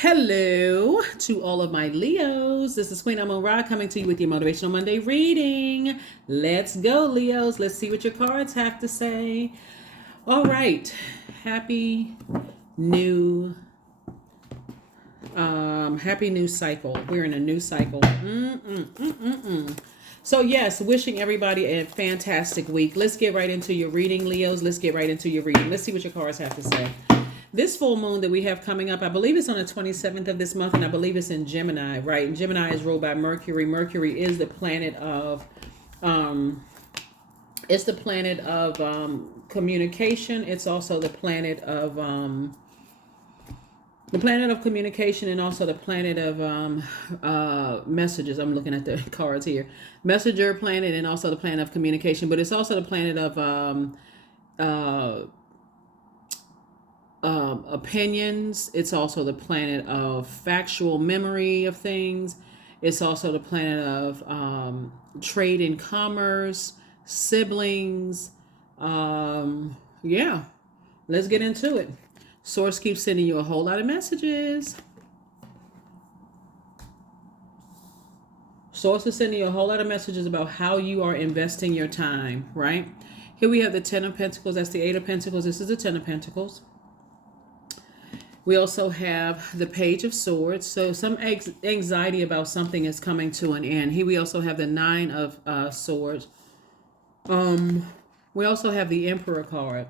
Hello to all of my Leos. This is Queen Amun Ra coming to you with your Motivational Monday reading. Let's go, Leos. Let's see what your cards have to say. All right. New happy new cycle. We're in a new cycle. So yes, wishing everybody a fantastic week. Let's get right into your reading, Leos. Let's get right into your reading. Let's see what your cards have to say. This full moon that we have coming up, I believe it's on the 27th of this month, and I believe it's in Gemini, right? And Gemini is ruled by Mercury. Mercury is the planet of, communication. It's also the planet of, communication, and also the planet of messages. I'm looking at the cards here. Messenger planet, and also the planet of communication. But it's also the planet of opinions. It's also the planet of factual memory of things. It's also the planet of trade and commerce, siblings. Yeah, let's get into it. Source keeps sending you a whole lot of messages. Source is sending you a whole lot of messages about how you are investing your time, right? Here we have the Ten of Pentacles. That's the Eight of Pentacles. This is the Ten of Pentacles. We also have the Page of Swords. So some anxiety about something is coming to an end. Here we also have the Nine of Swords. We also have the Emperor card.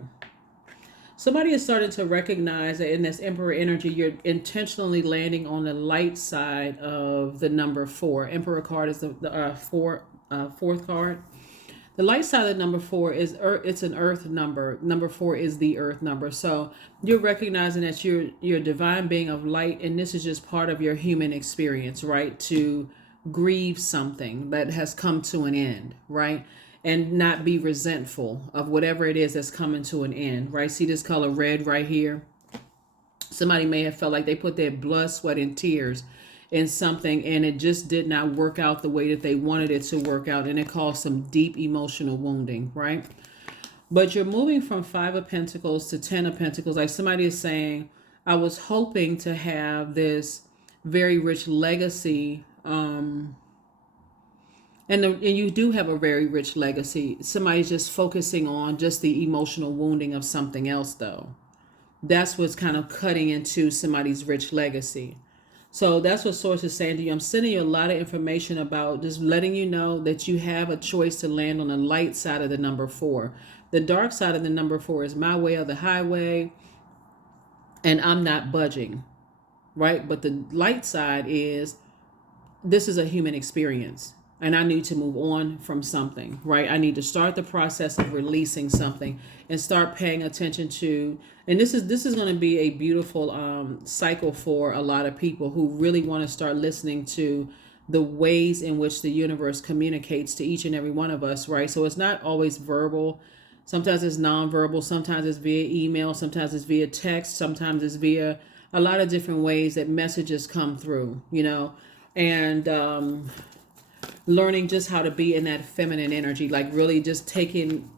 Somebody is starting to recognize that in this Emperor energy, you're intentionally landing on the light side of the number 4. Emperor card is the fourth card. The light side of number 4 is it's an earth number. Number 4 is the earth number. So you're recognizing that you're a divine being of light, and this is just part of your human experience, right? To grieve something that has come to an end, right? And not be resentful of whatever it is that's coming to an end, right? See this color red right here? Somebody may have felt like they put their blood, sweat, and tears in something, and it just did not work out the way that they wanted it to work out, and it caused some deep emotional wounding, right? But you're moving from 5 of Pentacles to 10 of Pentacles. Like somebody is saying, I was hoping to have this very rich legacy, and you do have a very rich legacy. Somebody's just focusing on just the emotional wounding of something else, though. That's what's kind of cutting into somebody's rich legacy. So that's what Source is saying to you. I'm sending you a lot of information about just letting you know that you have a choice to land on the light side of the number 4. The dark side of the number 4 is my way or the highway, and I'm not budging, right? But the light side is this is a human experience, and I need to move on from something, right? I need to start the process of releasing something and start paying attention to, and this is going to be a beautiful cycle for a lot of people who really want to start listening to the ways in which the universe communicates to each and every one of us, right? So it's not always verbal. Sometimes it's nonverbal. Sometimes it's via email. Sometimes it's via text. Sometimes it's via a lot of different ways that messages come through, and learning just how to be in that feminine energy, like really just taking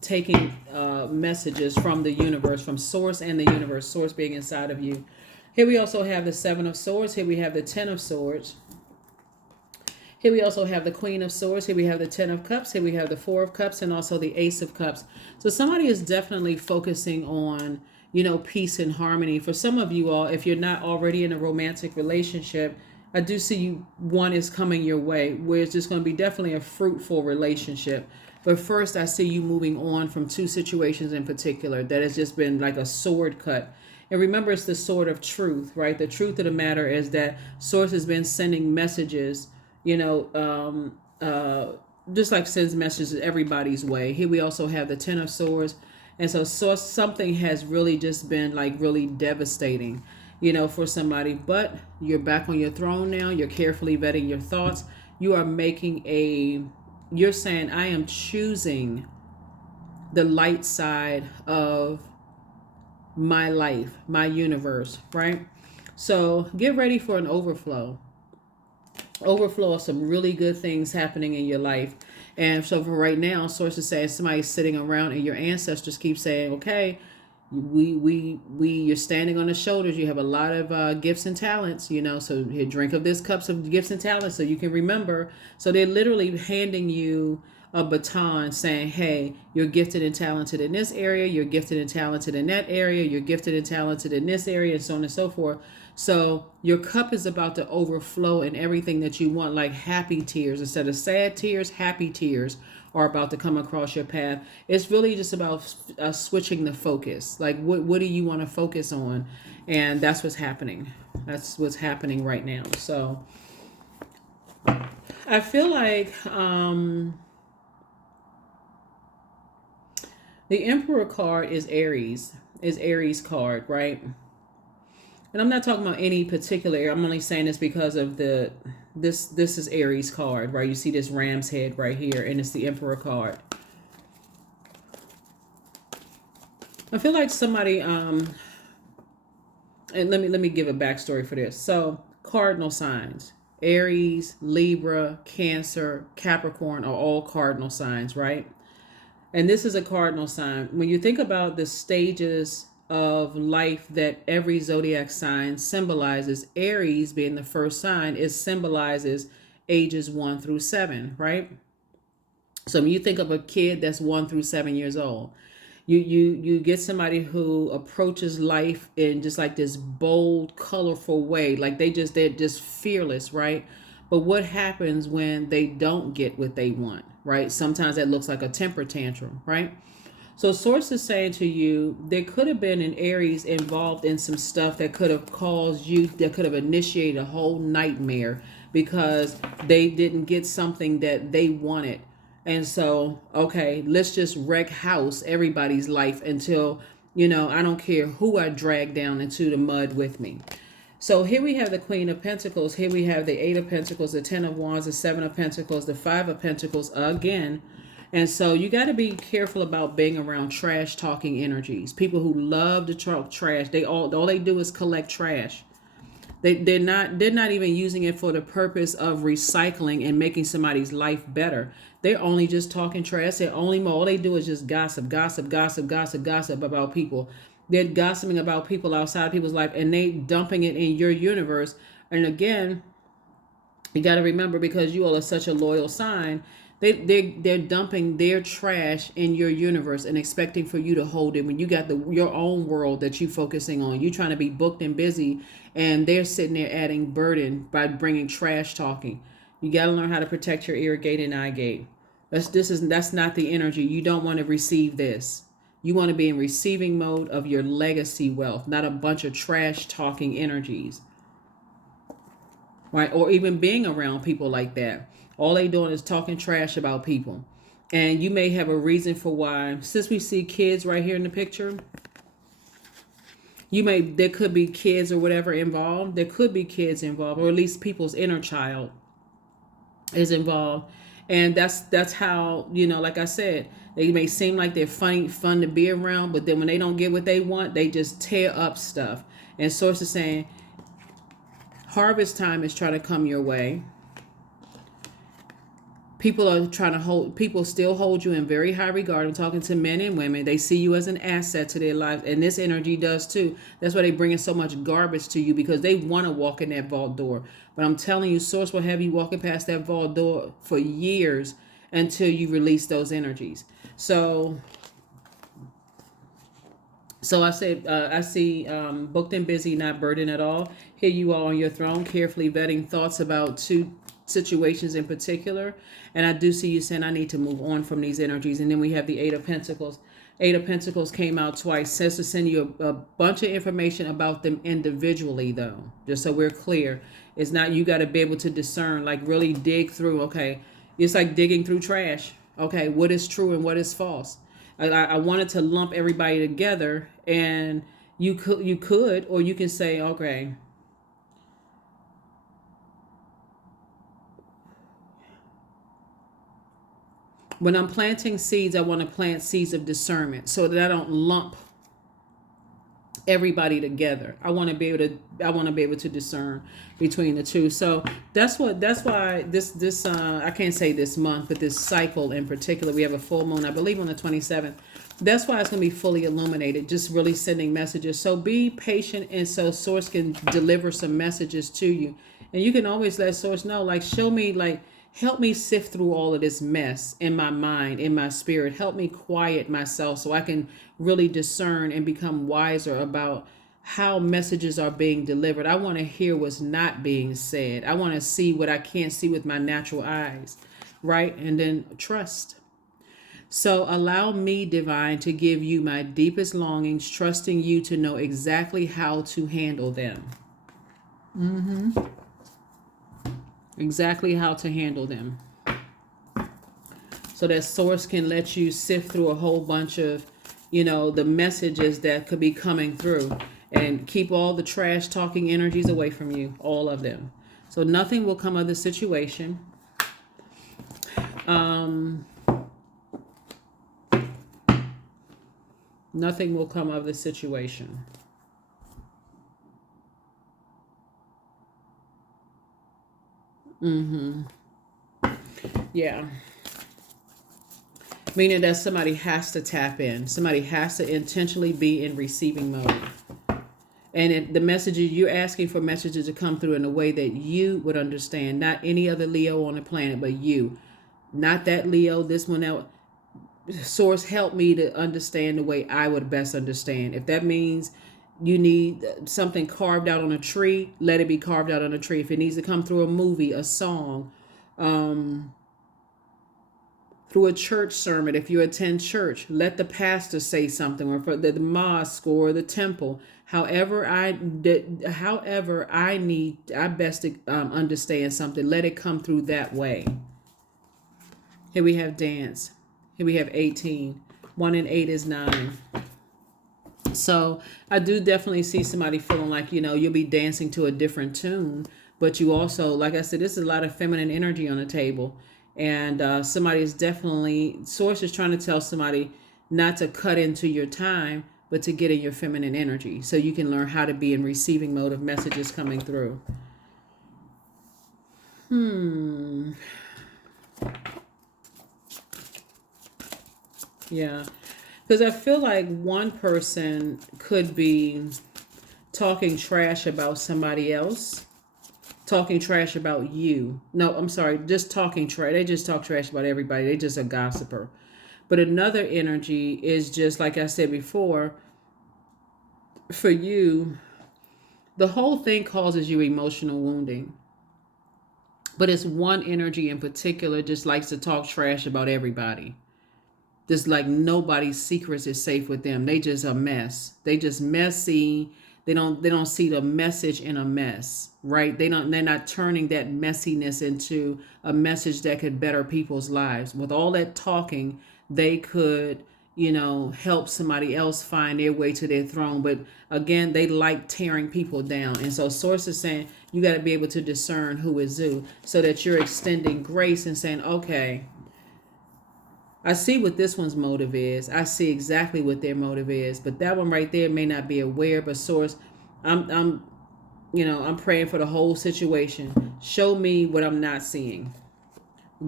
messages from the universe, from Source and the universe, Source being inside of you. Here we also have the 7 of Swords. Here we have the 10 of Swords. Here we also have the Queen of Swords. Here we have the 10 of Cups. Here we have the 4 of Cups, and also the Ace of Cups. So somebody is definitely focusing on, peace and harmony. For some of you all, if you're not already in a romantic relationship, I do see one is coming your way where it's just going to be definitely a fruitful relationship. But first, I see you moving on from 2 situations in particular that has just been like a sword cut. And remember, it's the sword of truth, right? The truth of the matter is that Source has been sending messages, just like sends messages everybody's way. Here we also have the 10 of Swords. And so something has really just been like really devastating, for somebody, but you're back on your throne now. You're carefully vetting your thoughts. You are you're saying, I am choosing the light side of my life, my universe, right? So get ready for an overflow of some really good things happening in your life. And so for right now, Source is saying somebody's sitting around and your ancestors keep saying, okay, You're standing on the shoulders. You have a lot of gifts and talents, so here, drink of this cups of gifts and talents so you can remember. So they're literally handing you a baton saying, hey, you're gifted and talented in this area, you're gifted and talented in that area, you're gifted and talented in this area, and so on and so forth. So your cup is about to overflow in everything that you want, like happy tears. Instead of sad tears, happy tears are about to come across your path. It's really just about switching the focus. Like, what do you want to focus on? And that's what's happening. That's what's happening right now. So I feel like the Emperor card is Aries card, right? And I'm not talking about any particular area. I'm only saying this because of this is Aries card, right? You see this ram's head right here, and it's the Emperor card. I feel like somebody and let me give a backstory for this. So cardinal signs, Aries, Libra, Cancer, Capricorn are all cardinal signs, right? And this is a cardinal sign. When you think about the stages of life that every zodiac sign symbolizes, Aries being the first sign, it symbolizes ages 1 through 7, right? So when you think of a kid that's 1 through 7 years old, you get somebody who approaches life in just like this bold, colorful way, like they're just fearless, right? But what happens when they don't get what they want, right? Sometimes that looks like a temper tantrum, right? So source is saying to you, there could have been an Aries involved in some stuff that could have that could have initiated a whole nightmare because they didn't get something that they wanted. And so, okay, let's just wreck house everybody's life until, I don't care who I drag down into the mud with me. So here we have the Queen of Pentacles. Here we have the Eight of Pentacles, the Ten of Wands, the Seven of Pentacles, the Five of Pentacles again. And so you got to be careful about being around trash talking energies. People who love to talk trash, all they do is collect trash. They're not even using it for the purpose of recycling and making somebody's life better. They're only just talking trash. All they do is just gossip about people. They're gossiping about people outside people's life, and they dumping it in your universe. And again, you got to remember, because you all are such a loyal sign, they're dumping their trash in your universe and expecting for you to hold it when you got your own world that you're focusing on. You're trying to be booked and busy, and they're sitting there adding burden by bringing trash talking. You got to learn how to protect your ear gate and eye gate. That's not the energy. You don't want to receive this. You want to be in receiving mode of your legacy wealth, not a bunch of trash talking energies, right? Or even being around people like that. All they doing is talking trash about people. And you may have a reason for why. Since we see kids right here in the picture, there could be kids or whatever involved. There could be kids involved, or at least people's inner child is involved. And that's how, like I said, they may seem like they're fun to be around, but then when they don't get what they want, they just tear up stuff. And source is saying harvest time is trying to come your way. People still hold you in very high regard. I'm talking to men and women. They see you as an asset to their lives. And this energy does too. That's why they bring in so much garbage to you, because they want to walk in that vault door. But I'm telling you, source will have you walking past that vault door for years until you release those energies. So I said, I see booked and busy, not burdened at all. Here you are on your throne, carefully vetting thoughts about two situations in particular. And I do see you saying, I need to move on from these energies. And then we have the Eight of Pentacles. Eight of Pentacles came out twice. Says to send you a bunch of information about them individually, though. Just so we're clear. It's not, you got to be able to discern, like really dig through. Okay, it's like digging through trash. Okay, what is true and what is false? I wanted to lump everybody together, and you could, or you can say, okay, when I'm planting seeds, I want to plant seeds of discernment so that I don't lump everybody together. I want to be able to discern between the two. So that's why this I can't say this month, but this cycle in particular, we have a full moon, I believe on the 27th. That's why it's going to be fully illuminated, just really sending messages. So be patient, and so source can deliver some messages to you. And you can always let source know, like, show me, like, help me sift through all of this mess in my mind, in my spirit. Help me quiet myself so I can really discern and become wiser about how messages are being delivered. I want to hear what's not being said. I want to see what I can't see with my natural eyes, right? And then trust. So allow me, divine, to give you my deepest longings, trusting you to know exactly how to handle them. Exactly how to handle them. So that source can let you sift through a whole bunch of, the messages that could be coming through, and keep all the trash talking energies away from you, all of them. So nothing will come of the situation. Nothing will come of the situation. Yeah. Meaning that somebody has to tap in. Somebody has to intentionally be in receiving mode. And the messages, you're asking for messages to come through in a way that you would understand. Not any other Leo on the planet, but you. Not that Leo, this one, that. Source, help me to understand the way I would best understand. If that means you need something carved out on a tree, let it be carved out on a tree. If it needs to come through a movie, a song, through a church sermon, if you attend church, let the pastor say something, or for the mosque or the temple. However I best understand something, let it come through that way. Here we have dance. Here we have 18. 1 and 8 is 9. So I do definitely see somebody feeling like, you'll be dancing to a different tune. But you also, like I said, this is a lot of feminine energy on the table. And somebody is definitely, source is trying to tell somebody not to cut into your time, but to get in your feminine energy. So you can learn how to be in receiving mode of messages coming through. Yeah, because I feel like one person could be talking trash about somebody else, talking trash about you. No, I'm sorry, just talking trash. They just talk trash about everybody. They just a gossiper. But another energy is just, like I said before, for you, the whole thing causes you emotional wounding. But it's one energy in particular just likes to talk trash about everybody. Just like nobody's secrets is safe with them. They just a mess. They just messy. They don't see the message in a mess, right? They're not turning that messiness into a message that could better people's lives. With all that talking, they could, help somebody else find their way to their throne. But again, they like tearing people down. And so source is saying you got to be able to discern who is who, so that you're extending grace and saying, okay, I see what this one's motive is. I see exactly what their motive is. But that one right there may not be aware. But source, I'm praying for the whole situation. Show me what I'm not seeing.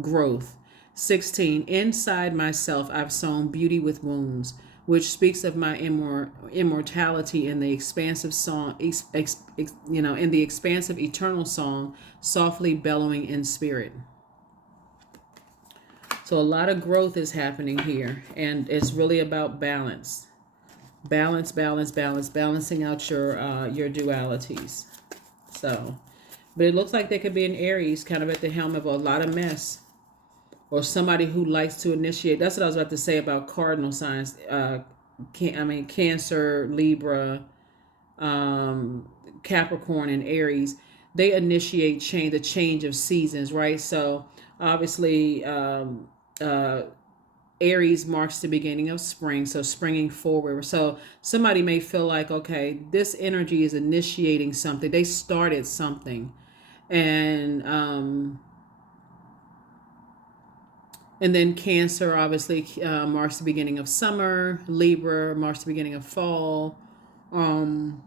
Growth. 16. Inside myself, I've sown beauty with wounds, which speaks of my immortality in the expansive song, in the expansive eternal song, softly bellowing in spirit. So a lot of growth is happening here, and it's really about balance. Balancing out your dualities. So, but it looks like there could be an Aries kind of at the helm of a lot of mess, or somebody who likes to initiate. That's what I was about to say about cardinal signs. Cancer, Libra, Capricorn, and Aries. They initiate the change of seasons, right? So obviously, Aries marks the beginning of spring, so springing forward. So somebody may feel like, okay, this energy is initiating something. They started something, and then Cancer obviously marks the beginning of summer. Libra marks the beginning of fall, and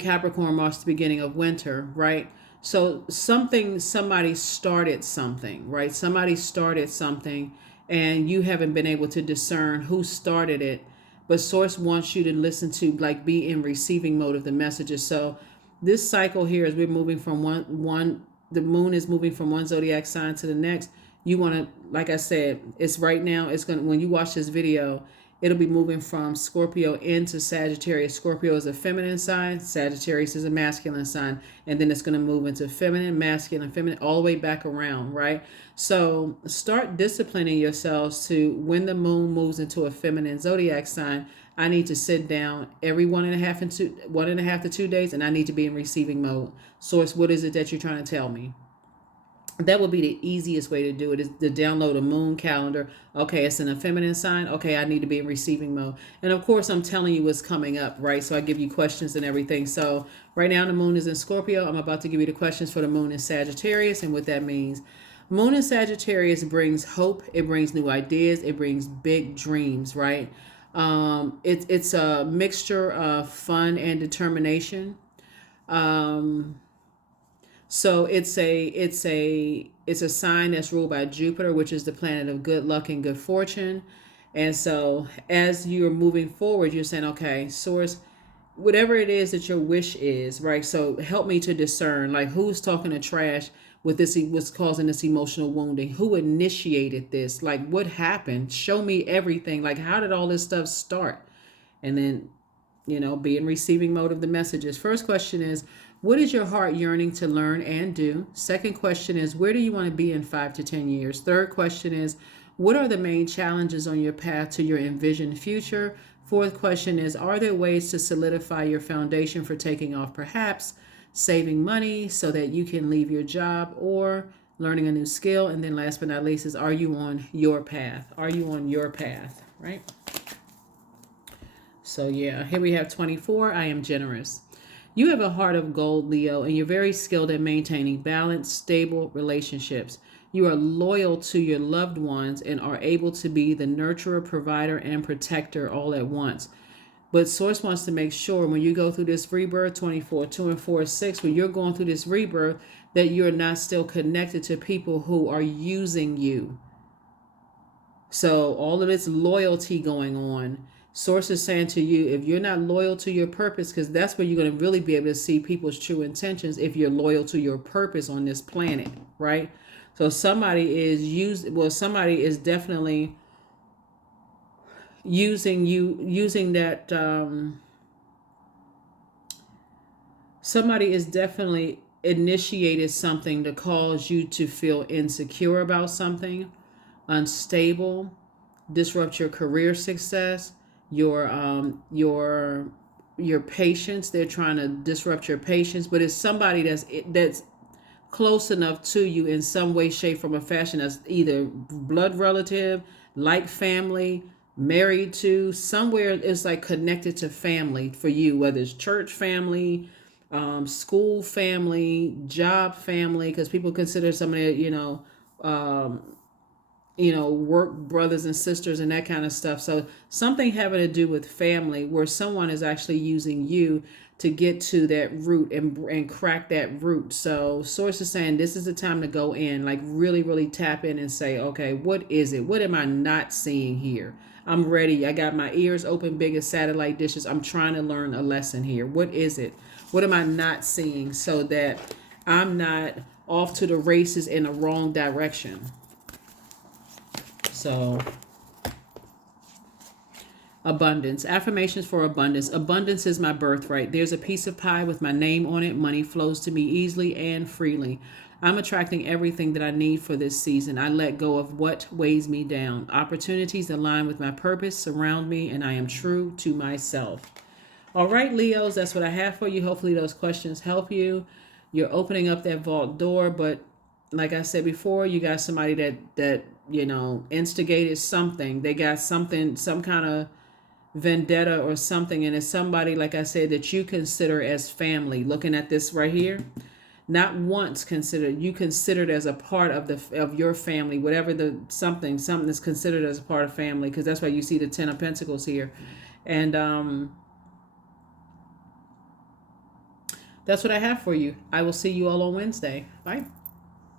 Capricorn marks the beginning of winter, right? So somebody started something, right? Somebody started something, and you haven't been able to discern who started it. But source wants you to listen to, like, be in receiving mode of the messages. So this cycle here, as we're moving from one the moon is moving from one zodiac sign to the next. You want to, like I said, it's right now, it's going to, when you watch this video, it'll be moving from Scorpio into Sagittarius. Scorpio is a feminine sign, Sagittarius is a masculine sign, and then it's going to move into feminine, masculine, feminine, all the way back around, right? So start disciplining yourselves to, when the moon moves into a feminine zodiac sign, I need to sit down every 1.5 to 2 days, and I need to be in receiving mode. Source, what is it that you're trying to tell me? That would be the easiest way to do it, is to download a moon calendar. Okay, it's in a feminine sign. Okay, I need to be in receiving mode. And of course, I'm telling you what's coming up, right? So I give you questions and everything. So right now the moon is in Scorpio. I'm about to give you the questions for the moon in Sagittarius and what that means. Moon in Sagittarius brings hope. It brings new ideas. It brings big dreams, right? It's a mixture of fun and determination. So it's a sign that's ruled by Jupiter, which is the planet of good luck and good fortune. And so as you're moving forward, you're saying, okay, source, whatever it is that your wish is, right? So help me to discern, like, who's talking to trash with this, what's causing this emotional wounding? Who initiated this? Like, what happened? Show me everything. Like, how did all this stuff start? And then, be in receiving mode of the messages. First question is, what is your heart yearning to learn and do? Second question is, where do you want to be in 5 to 10 years? Third question is, what are the main challenges on your path to your envisioned future? Fourth question is, are there ways to solidify your foundation for taking off, perhaps saving money so that you can leave your job or learning a new skill? And then last but not least is, are you on your path? Are you on your path, right? So yeah, here we have 24. I am generous. You have a heart of gold, Leo, and you're very skilled at maintaining balanced, stable relationships. You are loyal to your loved ones and are able to be the nurturer, provider, and protector all at once. But Source wants to make sure when you go through this rebirth, 24, 2 and 4, 6, when you're going through this rebirth, that you're not still connected to people who are using you. So all of this loyalty going on. Source is saying to you, if you're not loyal to your purpose, because that's where you're going to really be able to see people's true intentions, if you're loyal to your purpose on this planet, right? So somebody is definitely using that. Somebody is definitely initiated something to cause you to feel insecure about something, unstable, disrupt your career success, your patience. They're trying to disrupt your patience, but it's somebody that's close enough to you in some way, shape, form, or fashion, as either blood relative, like family, married to, somewhere it's like connected to family for you, whether it's church family, school family, job family, because people consider some of it, work brothers and sisters and that kind of stuff. So something having to do with family, where someone is actually using you to get to that root and crack that root. So Source is saying this is the time to go in, like really, really tap in and say, okay, what is it? What am I not seeing here? I'm ready. I got my ears open big as satellite dishes. I'm trying to learn a lesson here. What is it? What am I not seeing so that I'm not off to the races in the wrong direction? So, abundance. Affirmations for abundance. Abundance is my birthright. There's a piece of pie with my name on it. Money flows to me easily and freely. I'm attracting everything that I need for this season. I let go of what weighs me down. Opportunities align with my purpose, surround me, and I am true to myself. All right, Leos, that's what I have for you. Hopefully those questions help you. You're opening up that vault door, but like I said before, you got somebody that instigated something. They got something, some kind of vendetta or something, and it's somebody, like I said, that you consider as family. Looking at this right here, not once considered as a part of your family, whatever the something is considered as a part of family, because that's why you see the 10 of Pentacles here. And that's what I have for you. I will see you all on Wednesday. Bye.